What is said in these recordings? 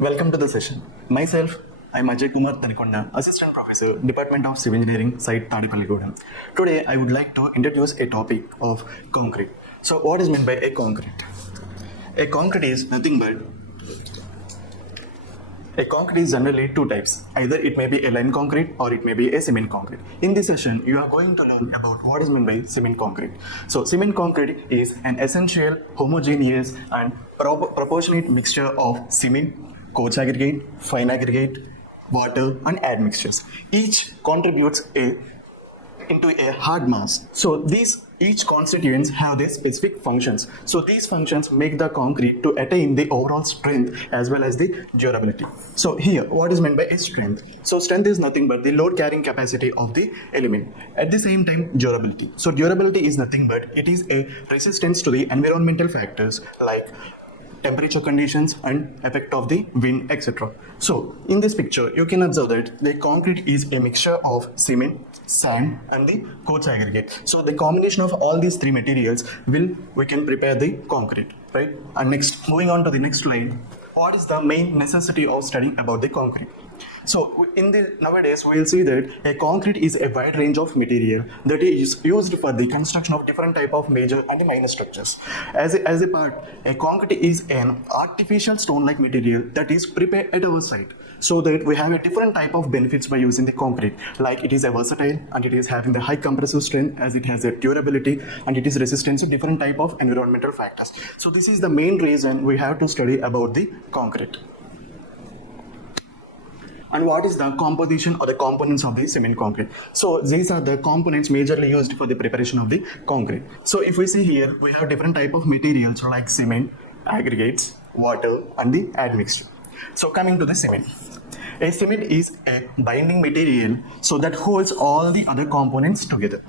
Welcome to the session. Myself, I'm Ajay Kumar Tanikonda, Assistant Professor, Department of Civil Engineering, Site Tadipalligudem. Today, I would like to introduce a topic of concrete. So, what is meant by a concrete? A concrete is nothing but a concrete is generally two types. Either it may be a lime concrete or it may be a cement concrete. In this session, you are going to learn about what is meant by cement concrete. So, cement concrete is an essential, homogeneous, and proportionate mixture of cement, coarse aggregate, fine aggregate, water, and admixtures. Each contributes into a hard mass. So each constituents have their specific functions. So these functions make the concrete to attain the overall strength as well as the durability. So here, what is meant by a strength? So strength is nothing but the load carrying capacity of the element. At the same time, durability. So durability is nothing but it is a resistance to the environmental factors like temperature conditions and effect of the wind, etc. So in this picture you can observe that the concrete is a mixture of cement, sand and the coarse aggregate. So the combination of all these three materials we can prepare the concrete, right? And next, moving on to the next slide, what is the main necessity of studying about the concrete? So nowadays we will see that a concrete is a wide range of material that is used for the construction of different type of major and minor structures. As a part, a concrete is an artificial stone-like material that is prepared at our site, so that we have a different type of benefits by using the concrete, like it is a versatile and it is having the high compressive strength as it has a durability and it is resistant to different type of environmental factors. So this is the main reason we have to study about the concrete. And what is the composition or the components of the cement concrete? So these are the components majorly used for the preparation of the concrete. So if we see here, we have different type of materials like cement, aggregates, water and the admixture. So coming to the cement. A cement is a binding material so that holds all the other components together.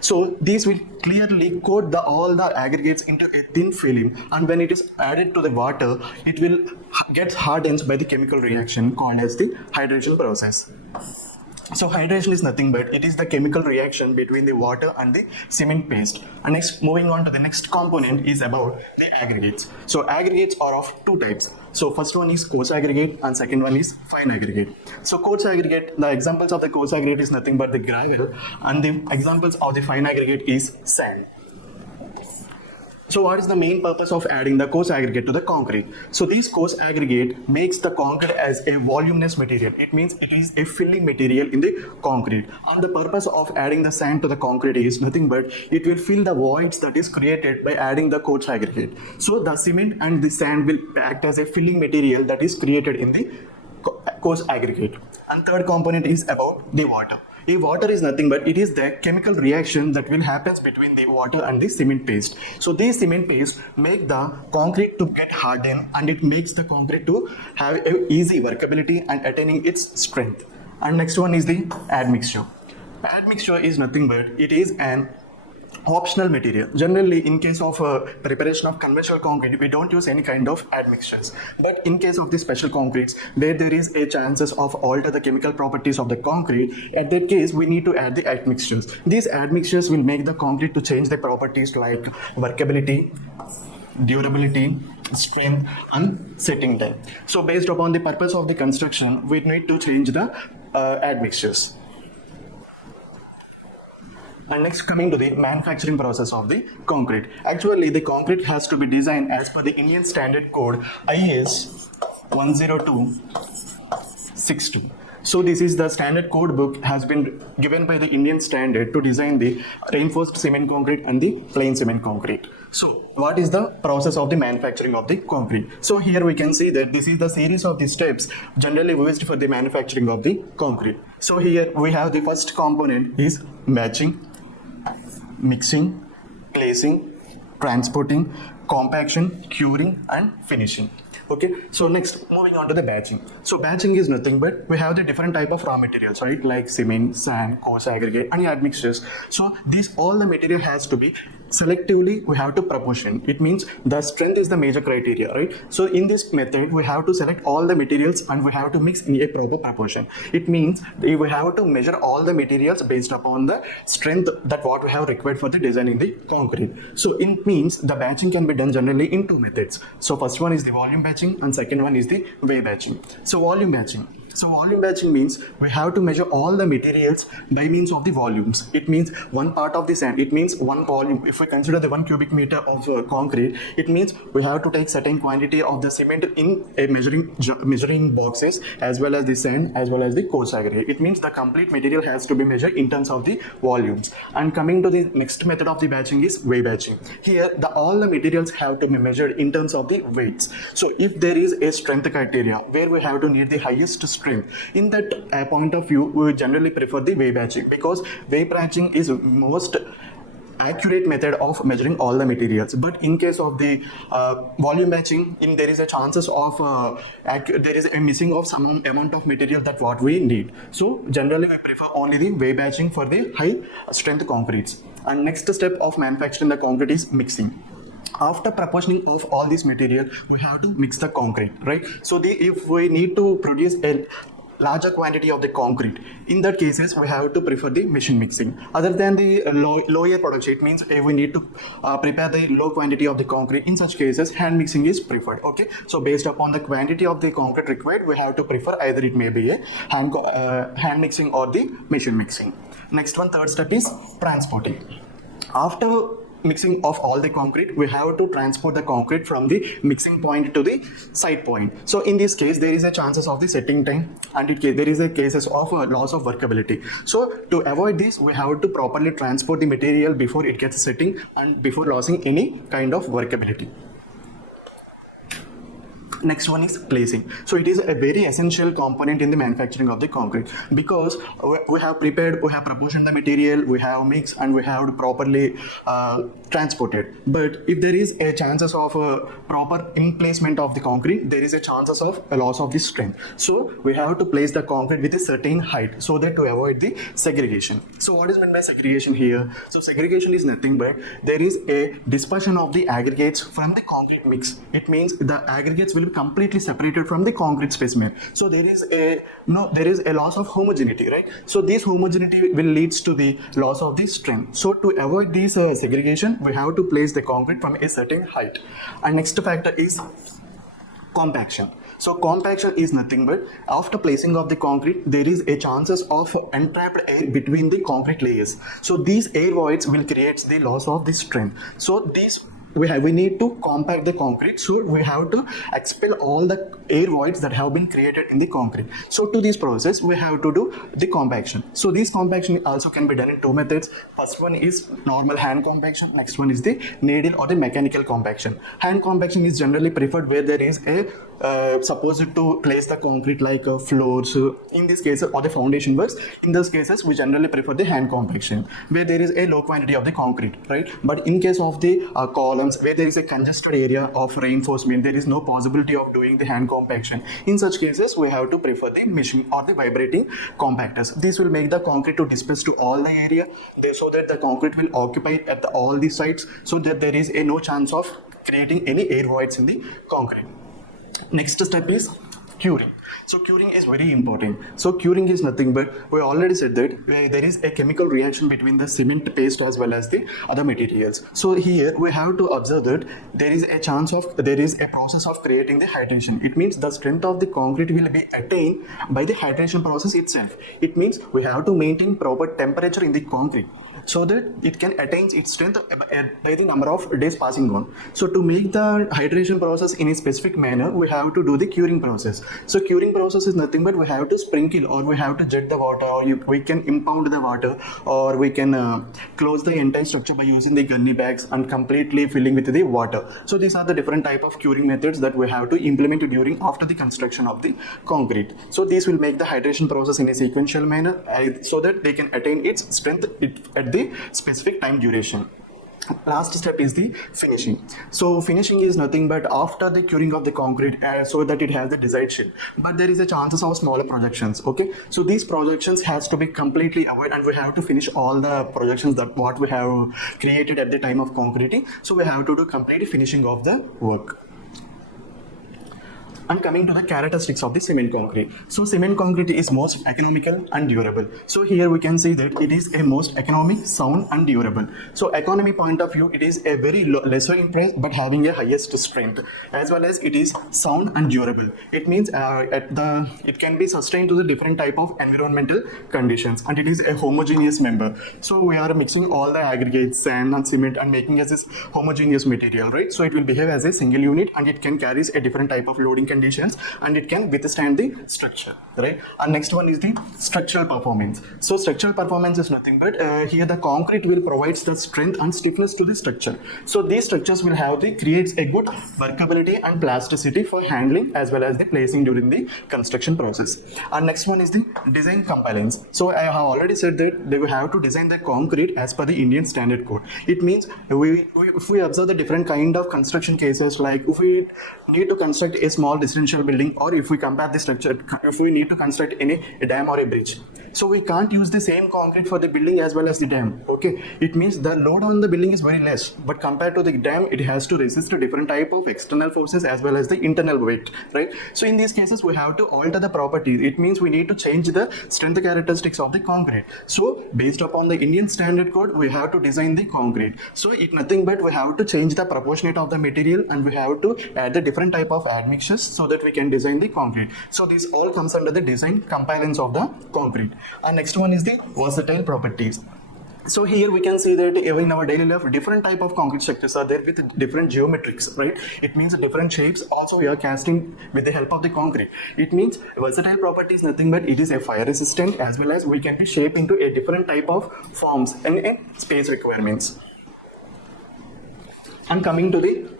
So these will clearly coat all the aggregates into a thin film, and when it is added to the water, it will get hardened by the chemical reaction called as the hydration process. So hydration is nothing but it is the chemical reaction between the water and the cement paste. And next, moving on to the next component is about the aggregates. So aggregates are of two types. So first one is coarse aggregate and second one is fine aggregate. So coarse aggregate, the examples of the coarse aggregate is nothing but the gravel, and the examples of the fine aggregate is sand. So what is the main purpose of adding the coarse aggregate to the concrete? So this coarse aggregate makes the concrete as a voluminous material. It means it is a filling material in the concrete. And the purpose of adding the sand to the concrete is nothing but it will fill the voids that is created by adding the coarse aggregate. So the cement and the sand will act as a filling material that is created in the coarse aggregate. And third component is about the water. A water is nothing but it is the chemical reaction that will happen between the water and the cement paste. So this cement paste make the concrete to get hardened, and it makes the concrete to have a easy workability and attaining its strength. And next one is the admixture. Admixture is nothing but it is an optional material. Generally, in case of preparation of conventional concrete, we don't use any kind of admixtures. But in case of the special concretes, there is a chances of alter the chemical properties of the concrete. At that case, we need to add the admixtures. These admixtures will make the concrete to change the properties like workability, durability, strength and setting time. So based upon the purpose of the construction, we need to change the admixtures. And next, coming to the manufacturing process of the concrete. Actually, the concrete has to be designed as per the Indian Standard Code IS 10262. So this is the standard code book has been given by the Indian Standard to design the reinforced cement concrete and the plain cement concrete. So what is the process of the manufacturing of the concrete? So here we can see that this is the series of the steps generally used for the manufacturing of the concrete. So here we have the first component is batching, mixing, placing, transporting, compaction, curing and finishing. Okay, so next, moving on to the batching. So batching is nothing but we have the different type of raw materials, right? Like cement, sand, coarse aggregate and admixtures. So all the material has to be selectively, we have to proportion. It means the strength is the major criteria, right? So in this method, we have to select all the materials and we have to mix in a proper proportion. It means we have to measure all the materials based upon the strength that what we have required for the designing the concrete. So it means the batching can be be done generally in two methods. So first one is the volume batching and second one is the wave batching. So volume batching. So volume batching means we have to measure all the materials by means of the volumes. It means one part of the sand. It means one volume. If we consider the 1 cubic meter of concrete, it means we have to take certain quantity of the cement in a measuring boxes, as well as the sand, as well as the coarse aggregate. It means the complete material has to be measured in terms of the volumes. And coming to the next method of the batching is wave batching. Here, all the materials have to be measured in terms of the weights. So if there is a strength criteria where we have to need the highest strength, in that point of view, we generally prefer the wave batching, because wave batching is most accurate method of measuring all the materials. But in case of the volume batching, there is a chances of there is a missing of some amount of material that what we need. So generally we prefer only the wave batching for the high strength concretes. And next step of manufacturing the concrete is mixing. After proportioning of all this material, we have to mix the concrete, right? So if we need to produce a larger quantity of the concrete, in that cases we have to prefer the machine mixing. Other than the lower production, it means if we need to prepare the low quantity of the concrete, in such cases hand mixing is preferred. Okay, so based upon the quantity of the concrete required, we have to prefer either it may be a hand mixing or the machine mixing. Next one, third step is transporting. After mixing of all the concrete, we have to transport the concrete from the mixing point to the site point. So in this case, there is a chances of the setting time, and there is a cases of loss of workability. So to avoid this, we have to properly transport the material before it gets setting and before losing any kind of workability. Next one is placing. So it is a very essential component in the manufacturing of the concrete, because we have prepared, we have proportioned the material, we have mixed, and we have to properly transport it. But if there is a chances of a proper emplacement of the concrete, there is a chances of a loss of the strength. So we have to place the concrete with a certain height so that to avoid the segregation. So what is meant by segregation here? So segregation is nothing but there is a dispersion of the aggregates from the concrete mix. It means the aggregates will be completely separated from the concrete specimen. So there is a loss of homogeneity, right? So this homogeneity will leads to the loss of the strength. So to avoid this segregation, we have to place the concrete from a certain height. And next factor is compaction. So compaction is nothing but after placing of the concrete, there is a chances of entrapped air between the concrete layers. So these air voids will create the loss of the strength. So these we need to compact the concrete, so we have to expel all the air voids that have been created in the concrete. So to this process, we have to do the compaction. So this compaction also can be done in two methods. First one is normal hand compaction. Next one is the needle or the mechanical compaction. Hand compaction is generally preferred where there is a supposed to place the concrete like floors in this case, or the foundation works. In those cases, we generally prefer the hand compaction where there is a low quantity of the concrete, right? But in case of the columns where there is a congested area of reinforcement, there is no possibility of doing the hand compaction. In such cases, we have to prefer the machine or the vibrating compactors. This will make the concrete to disperse to all the area so that the concrete will occupy at all the sites, so that there is no chance of creating any air voids in the concrete. Next step is curing. So curing is very important. So curing is nothing but, we already said that there is a chemical reaction between the cement paste as well as the other materials. So here we have to observe that there is a process of creating the hydration. It means the strength of the concrete will be attained by the hydration process itself. It means we have to maintain proper temperature in the concrete so that it can attain its strength by the number of days passing on. So to make the hydration process in a specific manner, we have to do the curing process. So curing process is nothing but we have to sprinkle, or we have to jet the water, or we can impound the water, or we can close the entire structure by using the gunny bags and completely filling with the water. So these are the different type of curing methods that we have to implement during after the construction of the concrete. So this will make the hydration process in a sequential manner so that they can attain its strength at the specific time duration. Last step is the finishing. So finishing is nothing but after the curing of the concrete so that it has the desired shape. But there is a chances of smaller projections. Okay, so these projections has to be completely avoided, and we have to finish all the projections that what we have created at the time of concreting. So we have to do complete finishing of the work. And coming to the characteristics of the cement concrete. So cement concrete is most economical and durable. So here we can say that it is a most economic, sound and durable. So economy point of view, it is a very lesser in price but having a highest strength, as well as it is sound and durable. It means it can be sustained to the different type of environmental conditions, and it is a homogeneous member. So we are mixing all the aggregates, sand and cement, and making as this homogeneous material, right? So it will behave as a single unit, and it can carry a different type of loading conditions, and it can withstand the structure, right? And next one is the structural performance. So structural performance is nothing but here the concrete will provide the strength and stiffness to the structure. So these structures will have the creates a good workability and plasticity for handling as well as the placing during the construction process. And next one is the design compliance. So I have already said that they will have to design the concrete as per the Indian Standard Code. It means if we observe the different kind of construction cases, like if we need to construct a small residential building, or if we compare the structure, if we need to construct a dam or a bridge, so we can't use the same concrete for the building as well as the dam. Okay, it means the load on the building is very less, but compared to the dam, it has to resist a different type of external forces as well as the internal weight, right? So in these cases we have to alter the properties. It means we need to change the strength characteristics of the concrete. So based upon the Indian Standard Code, we have to design the concrete. So it nothing but we have to change the proportionate of the material, and we have to add the different type of admixtures so that we can design the concrete. So this all comes under the design compliance of the concrete. And next one is the versatile properties. So here we can see that even in our daily life, different type of concrete structures are there with different geometrics, right? It means different shapes. Also, we are casting with the help of the concrete. It means versatile property is nothing but it is a fire resistant, as well as we can be shaped into a different type of forms and space requirements. And coming to the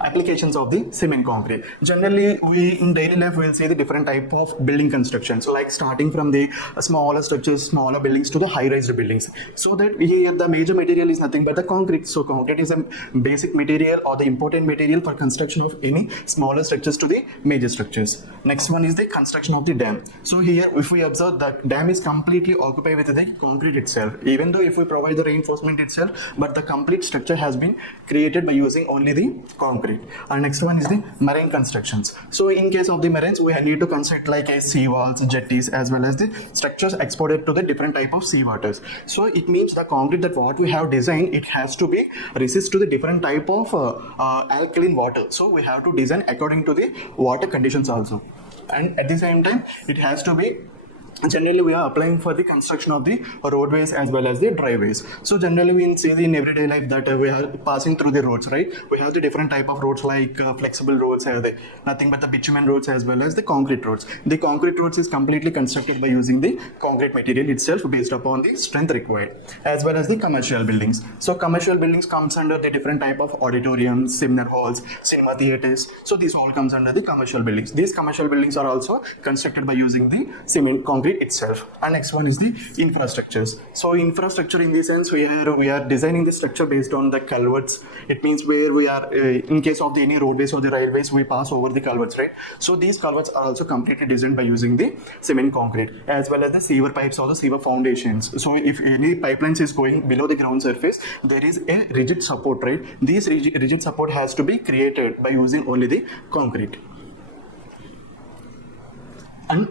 applications of the cement concrete. Generally, we in daily life will see the different type of building construction. So like starting from the smaller structures, smaller buildings to the high-rise buildings. So that here the major material is nothing but the concrete. So concrete is a basic material or the important material for construction of any smaller structures to the major structures. Next one is the construction of the dam. So here if we observe that dam is completely occupied with the concrete itself, even though if we provide the reinforcement itself, but the complete structure has been created by using only the concrete. And next one is the marine constructions. So in case of the marines, we need to construct like a sea walls, jetties, as well as the structures exported to the different type of sea waters. So it means the concrete that what we have designed, it has to be resist to the different type of alkaline water. So we have to design according to the water conditions also. And at the same time, it has to be generally we are applying for the construction of the roadways as well as the driveways. So generally we see in everyday life that we are passing through the roads, right? We have the different type of roads like flexible roads, nothing but the bitumen roads as well as the concrete roads. The concrete roads is completely constructed by using the concrete material itself based upon the strength required, as well as the commercial buildings. So commercial buildings comes under the different type of auditoriums, seminar halls, cinema theaters. So this all comes under the commercial buildings. These commercial buildings are also constructed by using the cement concrete itself. And next one is the infrastructures. So infrastructure in the sense we are designing the structure based on the culverts. It means where we are in case of any roadways or the railways, we pass over the culverts, right? So these culverts are also completely designed by using the cement concrete, as well as the sewer pipes or the sewer foundations. So if any pipelines is going below the ground surface, there is a rigid support, right? This rigid support has to be created by using only the concrete. And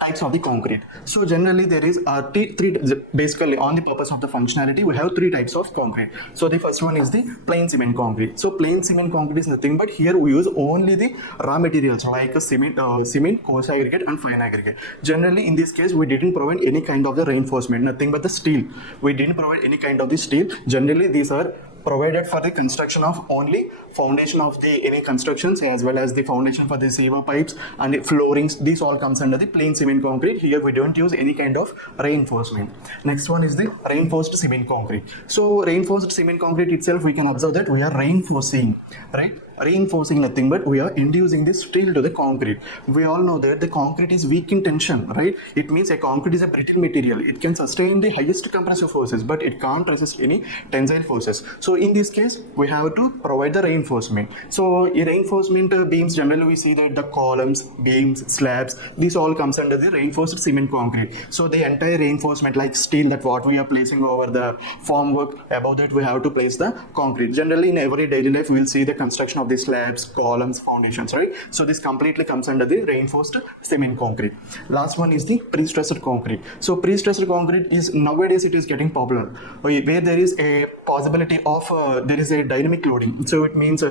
types of the concrete. So generally there is three basically on the purpose of the functionality, we have three types of concrete. So the first one is the plain cement concrete. So plain cement concrete is nothing but here we use only the raw materials like a cement, coarse aggregate and fine aggregate. Generally in this case we didn't provide any kind of the reinforcement, nothing but the steel. We didn't provide any kind of the steel. Generally these are provided for the construction of only foundation of the any constructions, as well as the foundation for the sewer pipes and the floorings. This all comes under the plain cement concrete. Here we don't use any kind of reinforcement. Next one is the reinforced cement concrete. So reinforced cement concrete itself, we can observe that we are reinforcing, right? Reinforcing nothing but we are inducing the steel to the concrete. We all know that the concrete is weak in tension, right? It means a concrete is a brittle material. It can sustain the highest compressive forces, but it can't resist any tensile forces. So in this case we have to provide the reinforcement. So in reinforcement beams, generally we see that the columns, beams, slabs, this all comes under the reinforced cement concrete. So the entire reinforcement like steel that what we are placing over the formwork, above that we have to place the concrete. Generally in every daily life we will see the construction of of the slabs, columns, foundations, right? So this completely comes under the reinforced cement concrete. Last one is the pre-stressed concrete. So pre-stressed concrete is nowadays it is getting popular, where there is a possibility of there is a dynamic loading. So it means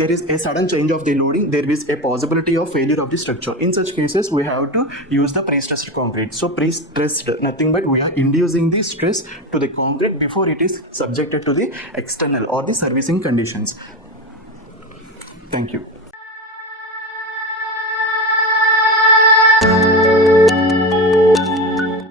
there is a sudden change of the loading, there is a possibility of failure of the structure. In such cases, we have to use the pre-stressed concrete. So pre-stressed, nothing but we are inducing the stress to the concrete before it is subjected to the external or the servicing conditions. Thank you.